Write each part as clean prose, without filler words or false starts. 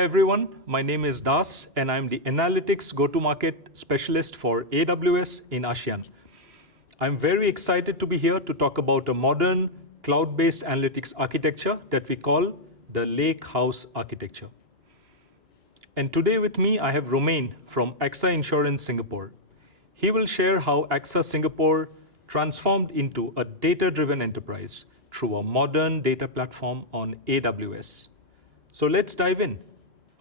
Hi everyone, my name is Das and I'm the Analytics Go-to-Market Specialist for AWS in ASEAN. I'm very excited to be here to talk about a modern cloud-based analytics architecture that we call the Leghouse architecture. And today with me, I have Romain from AXA Insurance Singapore. He will share how AXA Singapore transformed into a data-driven enterprise through a modern data platform on AWS. So let's dive in.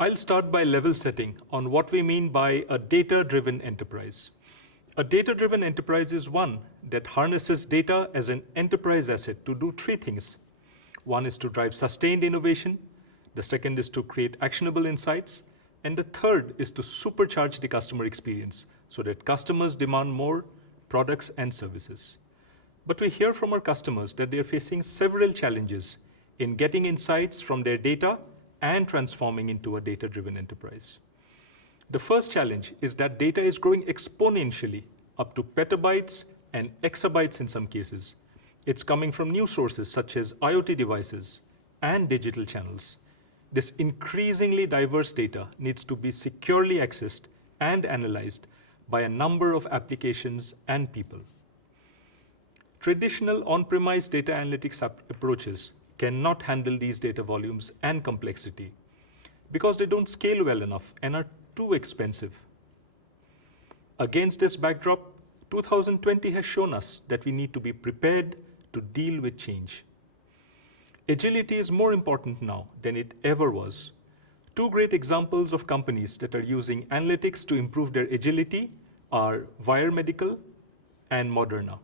I'll start by level setting on what we mean by a data-driven enterprise. A data-driven enterprise is one that harnesses data as an enterprise asset to do three things. One is to drive sustained innovation, the second is to create actionable insights, and the third is to supercharge the customer experience so that customers demand more products and services. But we hear from our customers that they are facing several challenges in getting insights from their data and transforming into a data-driven enterprise. The first challenge is that data is growing exponentially, up to petabytes and exabytes in some cases. It's coming from new sources such as IoT devices and digital channels. This increasingly diverse data needs to be securely accessed and analyzed by a number of applications and people. Traditional on-premise data analytics approaches cannot handle these data volumes and complexity because they don't scale well enough and are too expensive. Against this backdrop, 2020 has shown us that we need to be prepared to deal with change. Agility is more important now than it ever was. Two great examples of companies that are using analytics to improve their agility are Wire Medical and Moderna.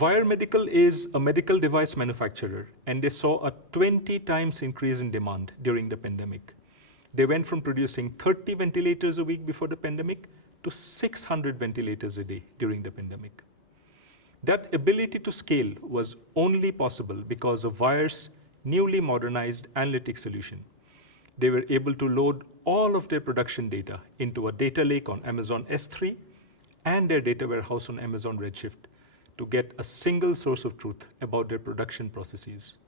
Wire Medical is a medical device manufacturer, and they saw a 20 times increase in demand during the pandemic. They went from producing 30 ventilators a week before the pandemic to 600 ventilators a day during the pandemic. That ability to scale was only possible because of Wire's newly modernized analytics solution. They were able to load all of their production data into a data lake on Amazon S3 and their data warehouse on Amazon Redshift to get a single source of truth about their production processes.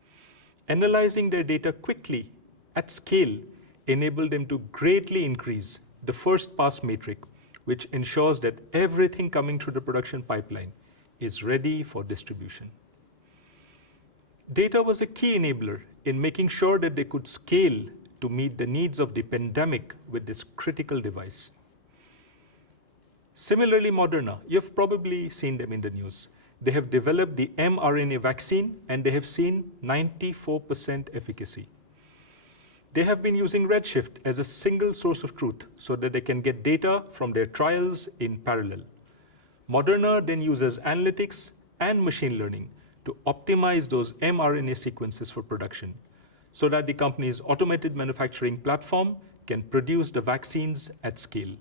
Analyzing their data quickly at scale enabled them to greatly increase the first pass metric, which ensures that everything coming through the production pipeline is ready for distribution. Data was a key enabler in making sure that they could scale to meet the needs of the pandemic with this critical device. Similarly, Moderna, you've probably seen them in the news. They have developed the mRNA vaccine and they have seen 94% efficacy. They have been using Redshift as a single source of truth so that they can get data from their trials in parallel. Moderna then uses analytics and machine learning to optimize those mRNA sequences for production so that the company's automated manufacturing platform can produce the vaccines at scale.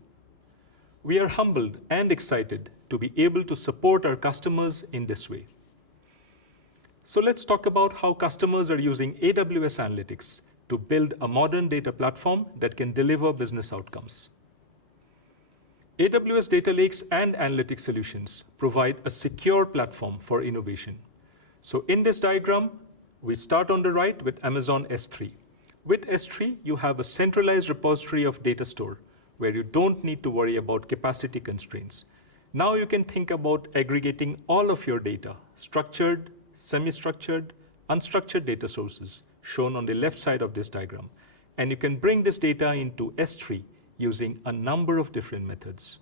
We are humbled and excited to be able to support our customers in this way. So let's talk about how customers are using AWS Analytics to build a modern data platform that can deliver business outcomes. AWS data lakes and analytics solutions provide a secure platform for innovation. So in this diagram, we start on the right with Amazon S3. With S3, you have a centralized repository of data store where you don't need to worry about capacity constraints. Now you can think about aggregating all of your data, structured, semi-structured, unstructured data sources shown on the left side of this diagram. And you can bring this data into S3 using a number of different methods.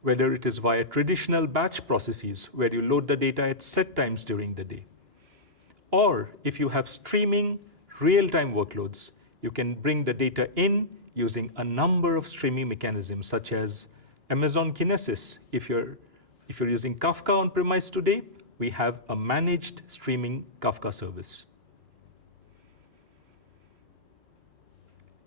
Whether it is via traditional batch processes where you load the data at set times during the day. Or if you have streaming real-time workloads, you can bring the data in using a number of streaming mechanisms such as Amazon Kinesis. If you're using Kafka on-premise today, we have a managed streaming Kafka service.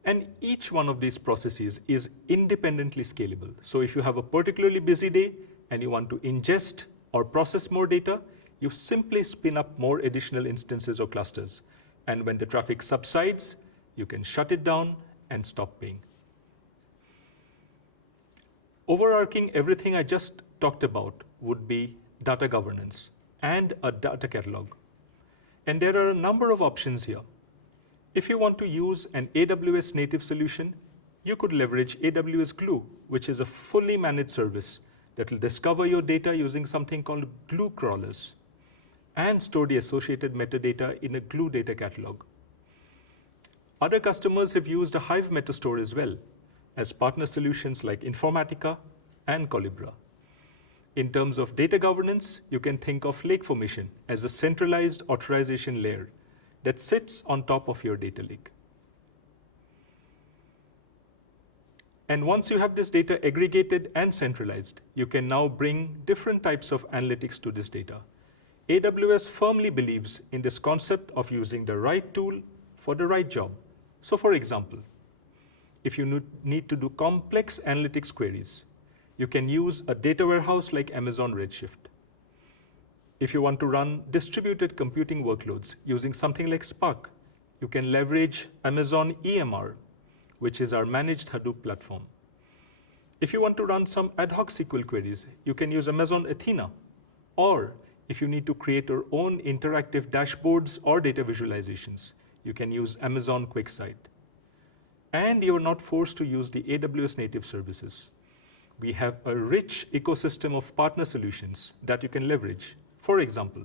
And each one of these processes is independently scalable. So if you have a particularly busy day and you want to ingest or process more data, you simply spin up more additional instances or clusters. And when the traffic subsides, you can shut it down and stop paying. Overarching everything I just talked about would be data governance and a data catalog. And there are a number of options here. If you want to use an AWS native solution, you could leverage AWS Glue, which is a fully managed service that will discover your data using something called Glue crawlers and store the associated metadata in a Glue data catalog. Other customers have used a Hive metastore as well as partner solutions like Informatica and Collibra. In terms of data governance, you can think of Lakeformation as a centralized authorization layer that sits on top of your data lake. And once you have this data aggregated and centralized, you can now bring different types of analytics to this data. AWS firmly believes in this concept of using the right tool for the right job. So for example, if you need to do complex analytics queries, you can use a data warehouse like Amazon Redshift. If you want to run distributed computing workloads using something like Spark, you can leverage Amazon EMR, which is our managed Hadoop platform. If you want to run some ad hoc SQL queries, you can use Amazon Athena. Or if you need to create your own interactive dashboards or data visualizations, you can use Amazon QuickSight. And you're not forced to use the AWS native services. We have a rich ecosystem of partner solutions that you can leverage. For example,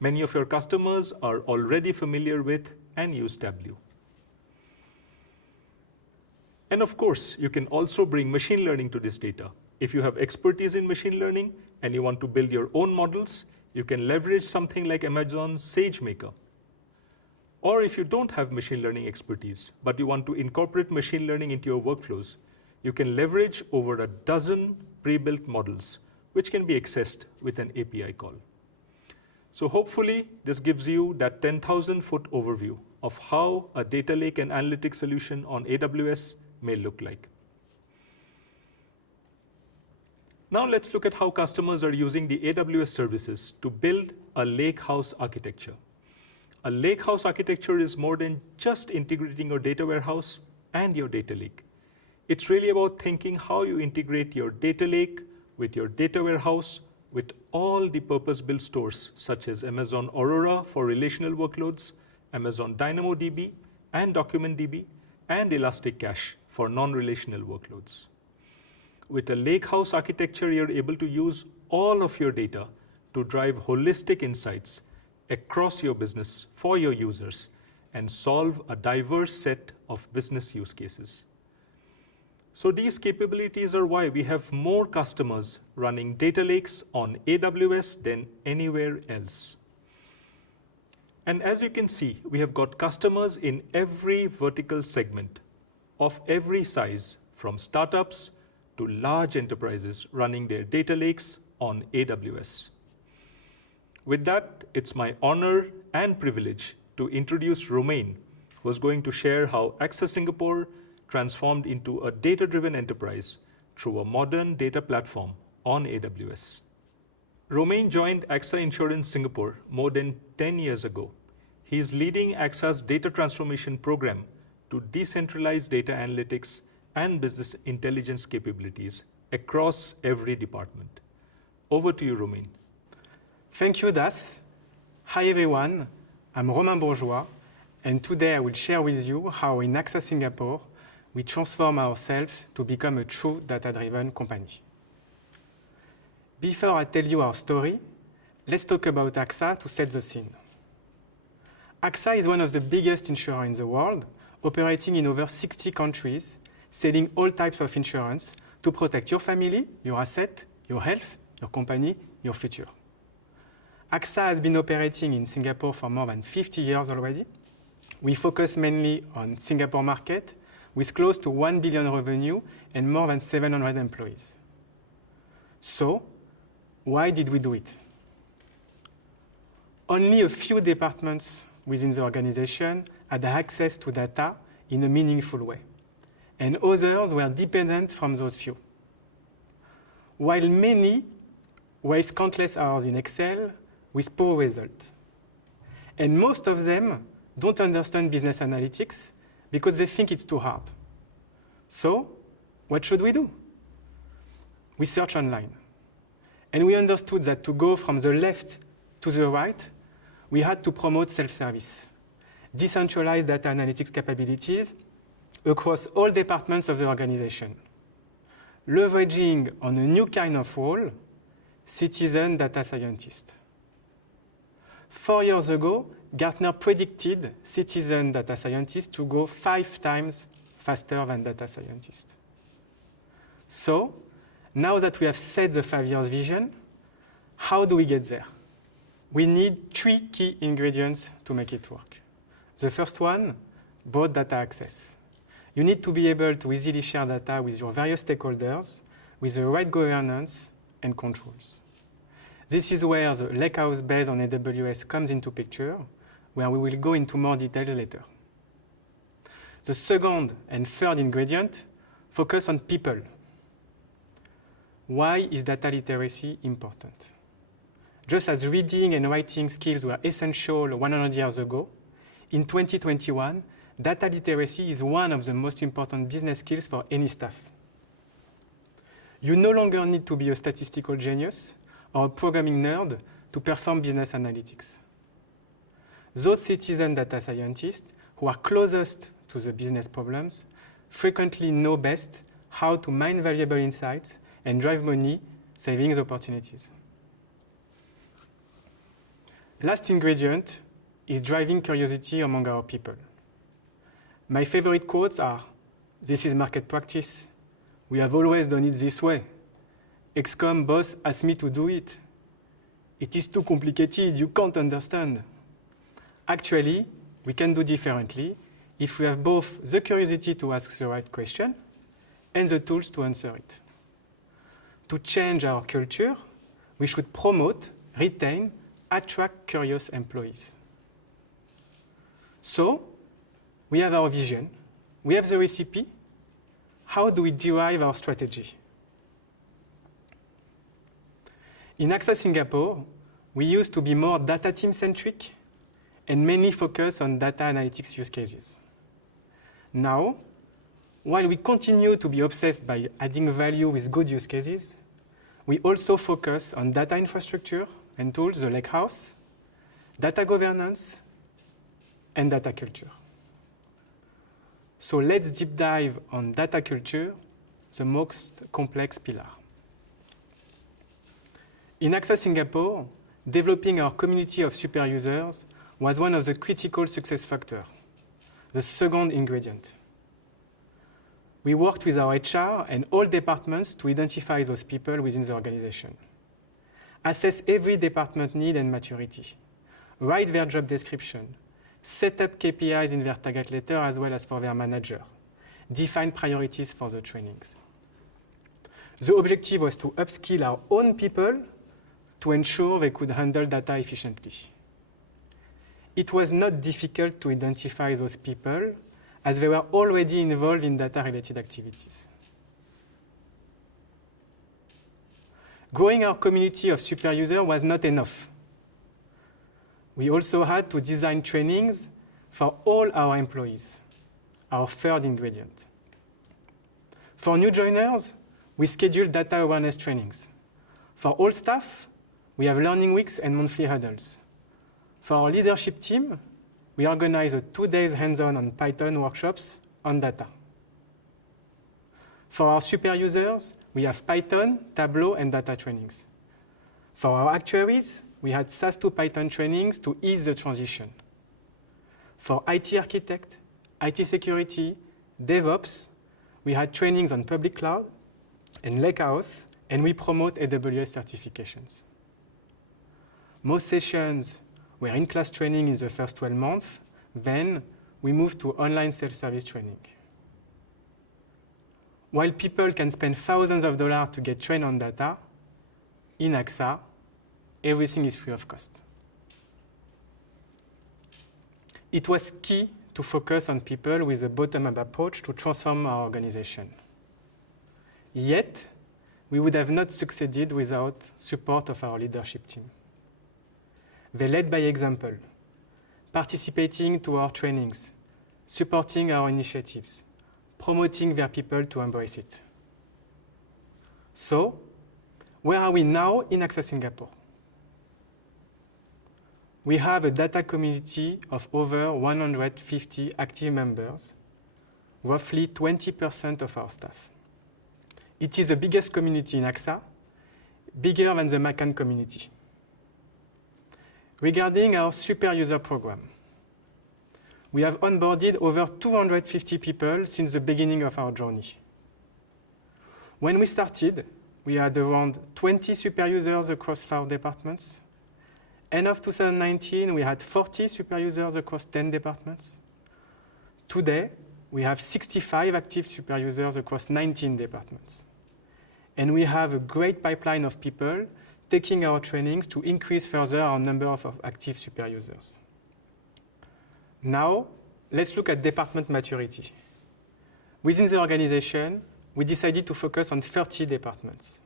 many of your customers are already familiar with and use Tableau. And of course, you can also bring machine learning to this data. If you have expertise in machine learning and you want to build your own models, you can leverage something like Amazon SageMaker. Or if you don't have machine learning expertise, but you want to incorporate machine learning into your workflows, you can leverage over a dozen pre-built models, which can be accessed with an API call. So hopefully, this gives you that 10,000-foot overview of how a data lake and analytics solution on AWS may look like. Now let's look at how customers are using the AWS services to build a lakehouse architecture. A lakehouse architecture is more than just integrating your data warehouse and your data lake. It's really about thinking how you integrate your data lake with your data warehouse, with all the purpose-built stores, such as Amazon Aurora for relational workloads, Amazon DynamoDB and DocumentDB, and Elastic Cache for non-relational workloads. With a lakehouse architecture, you're able to use all of your data to drive holistic insights across your business for your users and solve a diverse set of business use cases. So these capabilities are why we have more customers running data lakes on AWS than anywhere else. And as you can see, we have got customers in every vertical segment of every size, from startups to large enterprises running their data lakes on AWS. With that, it's my honor and privilege to introduce Romain, who is going to share how AXA Singapore transformed into a data-driven enterprise through a modern data platform on AWS. Romain joined AXA Insurance Singapore more than 10 years ago. He is leading AXA's data transformation program to decentralize data analytics and business intelligence capabilities across every department. Over to you, Romain. Thank you, Das. Hi, everyone. I'm Romain Bourgeois, and today I will share with you how in AXA Singapore, we transform ourselves to become a true data-driven company. Before I tell you our story, let's talk about AXA to set the scene. AXA is one of the biggest insurers in the world, operating in over 60 countries, selling all types of insurance to protect your family, your asset, your health, your company, your future. AXA has been operating in Singapore for more than 50 years already. We focus mainly on Singapore market, with close to 1 billion revenue and more than 700 employees. So, why did we do it? Only a few departments within the organization had access to data in a meaningful way, and others were dependent from those few. While many waste countless hours in Excel with poor results, and most of them don't understand business analytics because they think it's too hard. So, what should we do? We searched online. And we understood that to go from the left to the right, we had to promote self-service. decentralized data analytics capabilities across all departments of the organization, leveraging on a new kind of role, citizen data scientist. 4 years ago, Gartner predicted citizen data scientists to grow 5 times faster than data scientists. So, now that we have set the 5 years vision, how do we get there? We need 3 key ingredients to make it work. The first one, broad data access. You need to be able to easily share data with your various stakeholders with the right governance and controls. This is where the Leghouse based on AWS comes into picture, where we will go into more details later. The second and third ingredient focus on people. Why is data literacy important? Just as reading and writing skills were essential 100 years ago, in 2021, data literacy is one of the most important business skills for any staff. You no longer need to be a statistical genius or a programming nerd to perform business analytics. Those citizen data scientists who are closest to the business problems frequently know best how to mine valuable insights and drive money savings opportunities. Last ingredient is driving curiosity among our people. My favorite quotes are, "This is market practice. We have always done it this way. XCOM boss asked me to do it. It is too complicated, you can't understand." Actually, we can do differently if we have both the curiosity to ask the right question and the tools to answer it. To change our culture, we should promote, retain, attract curious employees. So, we have our vision, we have the recipe. How do we derive our strategy? In AXA Singapore, we used to be more data team-centric and mainly focus on data analytics use cases. Now, while we continue to be obsessed by adding value with good use cases, we also focus on data infrastructure and tools, the Leghouse, data governance, and data culture. So let's deep dive on data culture, the most complex pillar. In AXA Singapore, developing our community of super users was one of the critical success factors, the second ingredient. We worked with our HR and all departments to identify those people within the organization, assess every department need and maturity, write their job description, set up KPIs in their target letter as well as for their manager, define priorities for the trainings. The objective was to upskill our own people to ensure they could handle data efficiently. It was not difficult to identify those people as they were already involved in data-related activities. Growing our community of super users was not enough. We also had to design trainings for all our employees, our third ingredient. For new joiners, we schedule data awareness trainings. For all staff, we have learning weeks and monthly huddles. For our leadership team, we organize a 2 days hands-on on Python workshops on data. For our super users, we have Python, Tableau, and data trainings. For our actuaries, we had SAS to Python trainings to ease the transition. For IT architect, IT security, DevOps, we had trainings on public cloud and Leghouse, and we promote AWS certifications. Most sessions were in-class training in the first 12 months. Then we moved to online self-service training. While people can spend thousands of dollars to get trained on data, in AXA, everything is free of cost. It was key to focus on people with a bottom-up approach to transform our organization. Yet, we would have not succeeded without support of our leadership team. They led by example, participating to our trainings, supporting our initiatives, promoting their people to embrace it. So, where are we now in AXA Singapore? we have a data community of over 150 active members, roughly 20% of our staff. It is the biggest community in AXA, bigger than the Macan community. Regarding our super user program, we have onboarded over 250 people since the beginning of our journey. When we started, we had around 20 super users across 5 departments. End of 2019, we had 40 super users across 10 departments. Today, we have 65 active super users across 19 departments. And we have a great pipeline of people taking our trainings to increase further our number of active super users. Now, let's look at department maturity. Within the organization, we decided to focus on 30 departments.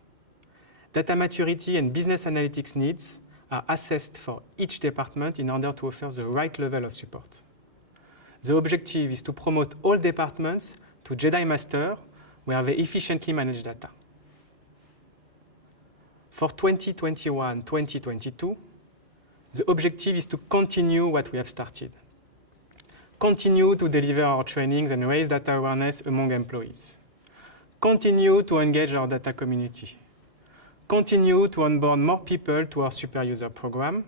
Data maturity and business analytics needs are assessed for each department in order to offer the right level of support. The objective is to promote all departments to Jedi Master, where they efficiently manage data. For 2021-2022, the objective is to continue what we have started. Continue to deliver our trainings and raise data awareness among employees. Continue to engage our data community. Continue to onboard more people to our super user program.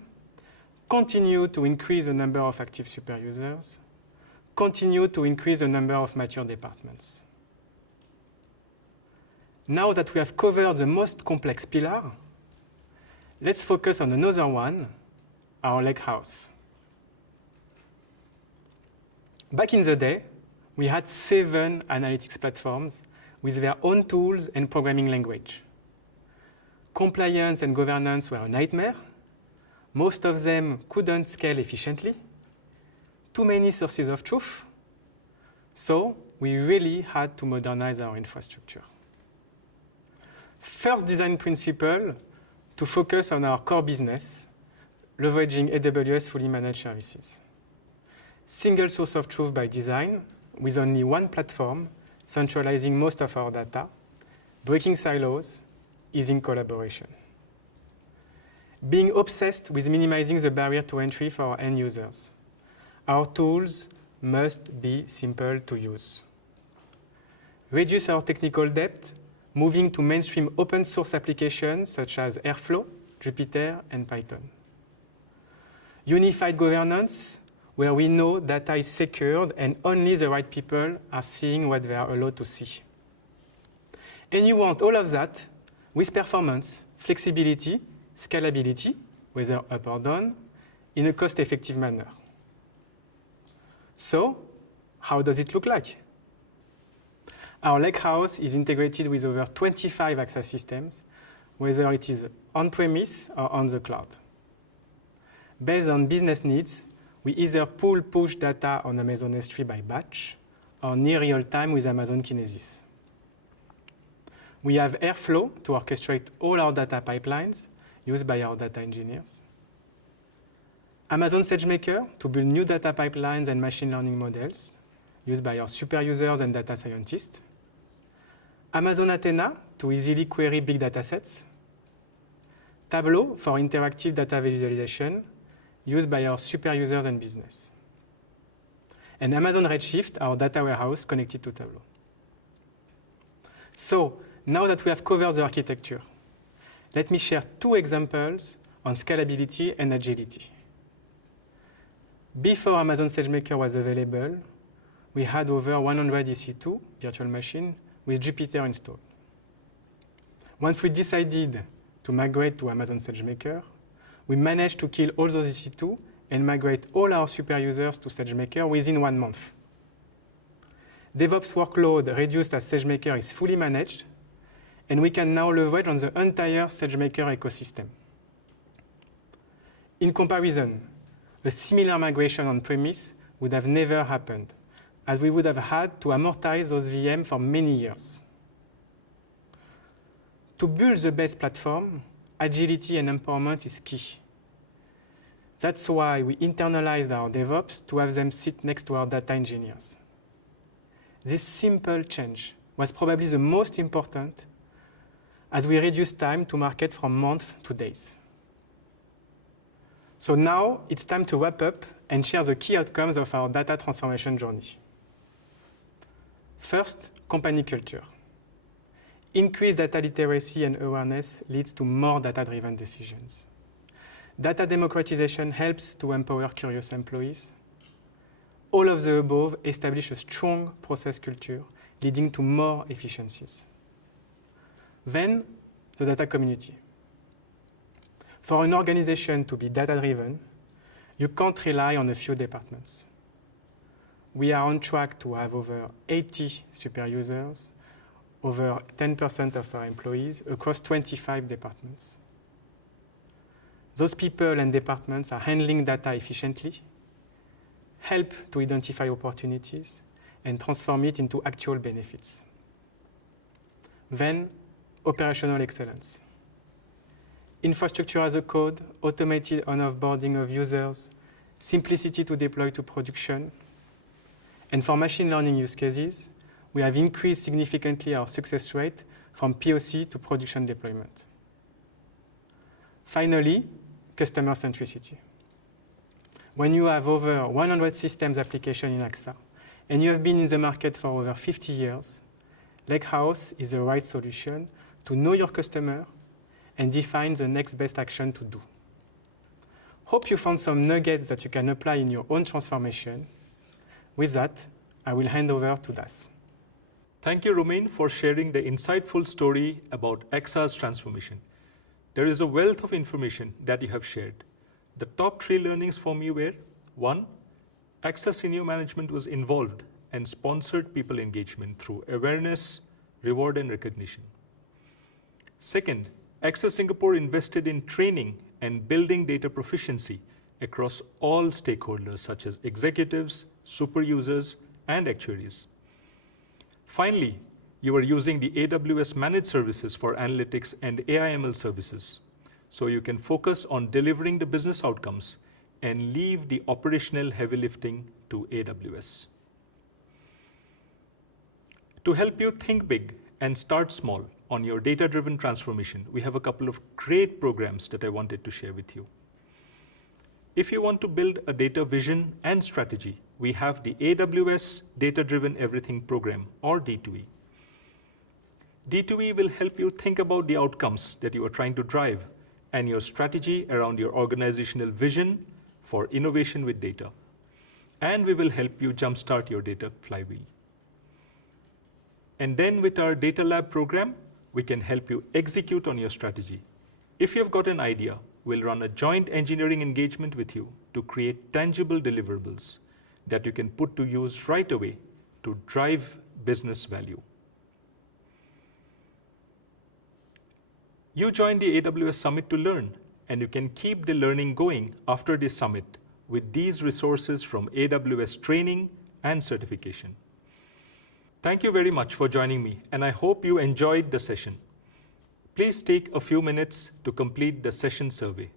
Continue to increase the number of active super users. Continue to increase the number of mature departments. Now that we have covered the most complex pillar, let's focus on another one, our Leghouse. Back in the day, we had 7 analytics platforms with their own tools and programming language. Compliance and governance were a nightmare. Most of them couldn't scale efficiently. Too many sources of truth. So we really had to modernize our infrastructure. First design principle, to focus on our core business, leveraging AWS fully managed services. Single source of truth by design, with only one platform, centralizing most of our data, breaking silos, easing collaboration. Being obsessed with minimizing the barrier to entry for our end users. Our tools must be simple to use. Reduce our technical debt, moving to mainstream open source applications such as Airflow, Jupyter, and Python. Unified governance, where we know data is secured and only the right people are seeing what they are allowed to see. And you want all of that with performance, flexibility, scalability, whether up or down, in a cost-effective manner. So, how does it look like? Our Leghouse is integrated with over 25 AXA systems, whether it is on-premise or on the cloud. Based on business needs, we either push data on Amazon S3 by batch or near real-time with Amazon Kinesis. We have Airflow to orchestrate all our data pipelines used by our data engineers. Amazon SageMaker to build new data pipelines and machine learning models used by our super users and data scientists. Amazon Athena to easily query big data sets. Tableau for interactive data visualization used by our super users and business. And Amazon Redshift, our data warehouse connected to Tableau. So, now that we have covered the architecture, let me share 2 examples on scalability and agility. Before Amazon SageMaker was available, we had over 100 EC2 virtual machines with Jupyter installed. Once we decided to migrate to Amazon SageMaker, we managed to kill all those EC2 and migrate all our super users to SageMaker within 1 month. DevOps workload reduced as SageMaker is fully managed, and we can now leverage on the entire SageMaker ecosystem. In comparison, a similar migration on-premise would have never happened, as we would have had to amortize those VMs for many years. To build the best platform, agility and empowerment is key. That's why we internalized our DevOps to have them sit next to our data engineers. This simple change was probably the most important, as we reduced time to market from months to days. So now it's time to wrap up and share the key outcomes of our data transformation journey. First, company culture. Increased data literacy and awareness leads to more data-driven decisions. Data democratization helps to empower curious employees. All of the above establish a strong process culture, leading to more efficiencies. Then, the data community. For an organization to be data-driven, you can't rely on a few departments. We are on track to have over 80 super users, over 10% of our employees across 25 departments. Those people and departments are handling data efficiently, help to identify opportunities, and transform it into actual benefits. Then, operational excellence. Infrastructure as a code, automated on-offboarding of users, simplicity to deploy to production. And for machine learning use cases, we have increased significantly our success rate from POC to production deployment. Finally, customer centricity. When you have over 100 systems application in AXA, and you have been in the market for over 50 years, Leghouse is the right solution to know your customer and define the next best action to do. Hope you found some nuggets that you can apply in your own transformation. With that, I will hand over to Das. Thank you, Romain, for sharing the insightful story about AXA's transformation. There is a wealth of information that you have shared. The top 3 learnings for me were: 1, AXA senior management was involved and sponsored people engagement through awareness, reward, and recognition. Second, AXA Singapore invested in training and building data proficiency across all stakeholders such as executives, super users, and actuaries. Finally, you are using the AWS managed services for analytics and AI/ML services, so you can focus on delivering the business outcomes and leave the operational heavy lifting to AWS. To help you think big and start small on your data-driven transformation, we have a couple of great programs that I wanted to share with you. If you want to build a data vision and strategy, we have the AWS Data-Driven Everything program, or D2E. D2E will help you think about the outcomes that you are trying to drive and your strategy around your organizational vision for innovation with data. And we will help you jumpstart your data flywheel. And then with our Data Lab program, we can help you execute on your strategy. If you've got an idea, we'll run a joint engineering engagement with you to create tangible deliverables that you can put to use right away to drive business value. You joined the AWS Summit to learn, and you can keep the learning going after this summit with these resources from AWS training and certification. Thank you very much for joining me, and I hope you enjoyed the session. Please take a few minutes to complete the session survey.